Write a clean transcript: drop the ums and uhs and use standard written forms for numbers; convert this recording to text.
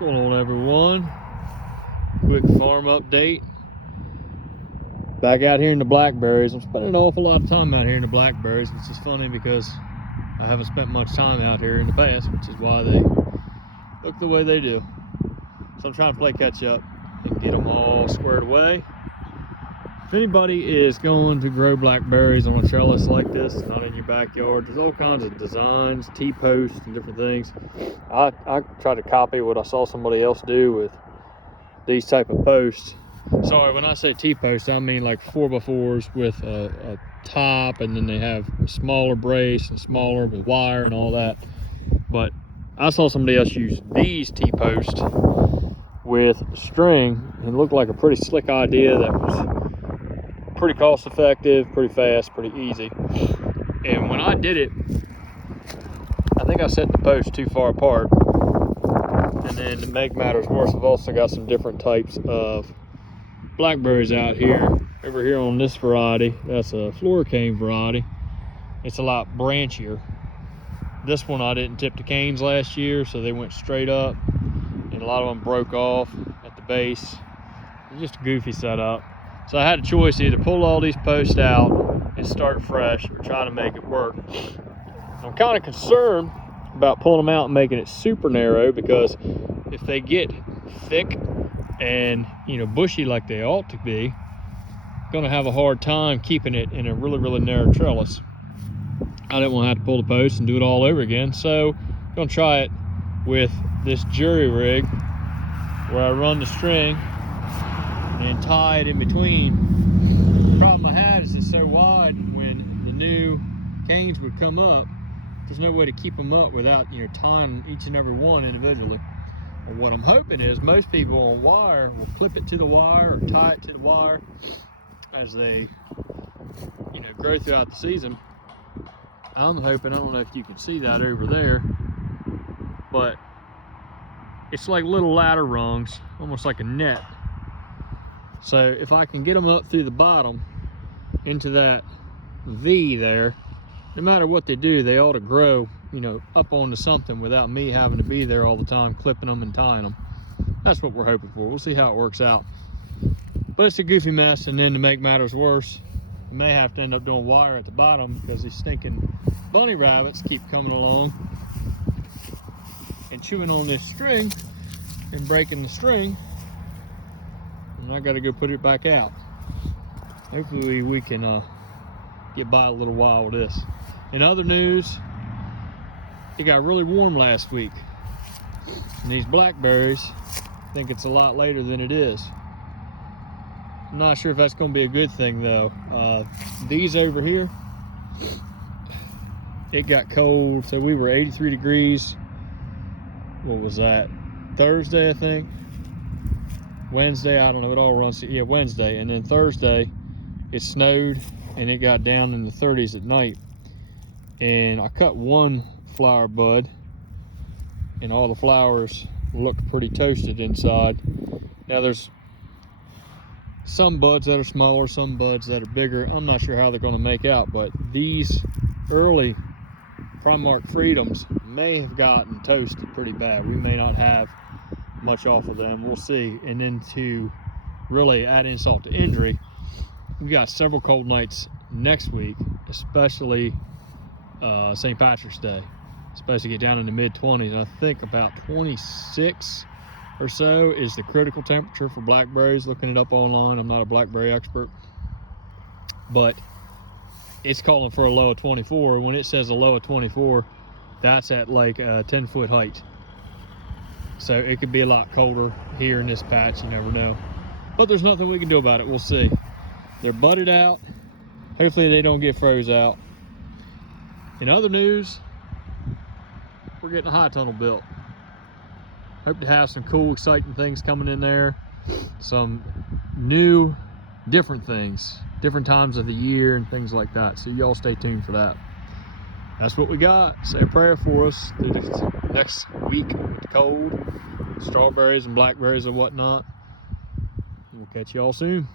What's going on, everyone? Quick farm update. Back out here in the blackberries. I'm spending an awful lot of time out here in the blackberries, which is funny because I haven't spent much time out here in the past, which is why they look the way they do. So I'm trying to play catch up and get them all squared away. If anybody is going to grow blackberries on a trellis like this, not in your backyard, there's all kinds of designs, T-posts and different things. I try to copy what I saw somebody else do with these type of posts. Sorry, when I say T-posts, I mean like 4x4s with a top, and then they have a smaller brace and smaller with wire and all that. But I saw somebody else use these T-posts with string, and it looked like a pretty slick idea that was pretty cost effective, pretty fast, pretty easy. And when I did it, I think I set the posts too far apart. And then to make matters worse, I've also got some different types of blackberries out here. Over here on this variety, that's a floor cane variety. It's a lot branchier. This one I didn't tip the canes last year, so they went straight up, and a lot of them broke off at the base. It's just a goofy setup. So I had a choice, either pull all these posts out and start fresh, or try to make it work. I'm kind of concerned about pulling them out and making it super narrow, because if they get thick and bushy like they ought to be, going to have a hard time keeping it in a really narrow trellis. I didn't want to have to pull the post and do it all over again, so I'm going to try it with this jury rig, where I run the string and tie it in between. The problem I had is it's so wide, when the new canes would come up, there's no way to keep them up without tying each and every one individually. And what I'm hoping is most people on wire will clip it to the wire or tie it to the wire as they grow throughout the season. I'm hoping, I don't know if you can see that over there, but it's like little ladder rungs, almost like a net. So if I can get them up through the bottom into that V there, no matter what they do, they ought to grow, up onto something without me having to be there all the time clipping them and tying them. That's what we're hoping for. We'll see how it works out. But it's a goofy mess, and then to make matters worse, we may have to end up doing wire at the bottom because these stinking bunny rabbits keep coming along and chewing on this string and breaking the string. And I got to go put it back out. Hopefully we can get by a little while with this. In other news, it got really warm last week, and these blackberries think it's a lot later than it is. I'm not sure if that's going to be a good thing though. These over here, it got cold, so we were 83 degrees. What was that? Thursday, I think. Wednesday, I don't know, it all runs, yeah, Wednesday. And then Thursday, it snowed, and it got down in the 30s at night. And I cut one flower bud, and all the flowers looked pretty toasted inside. Now there's some buds that are smaller, some buds that are bigger. I'm not sure how they're going to make out, but these early Primark Freedoms may have gotten toasted pretty bad. We may not have much off of them, we'll see. And then to really add insult to injury, we've got several cold nights next week, especially St. Patrick's Day. It's supposed to get down in the mid-20s, and I think about 26 or so is the critical temperature for blackberries. Looking it up online, I'm not a blackberry expert, but it's calling for a low of 24. When it says a low of 24, that's at like a 10-foot height. So it could be a lot colder here in this patch, you never know. But there's nothing we can do about it, we'll see. They're budded out. Hopefully they don't get froze out. In other news, we're getting a high tunnel built. Hope to have some cool, exciting things coming in there. Some new, different things, different times of the year and things like that. So y'all stay tuned for that. That's what we got. Say a prayer for us through the next week with the cold, strawberries and blackberries and whatnot. We'll catch y'all soon.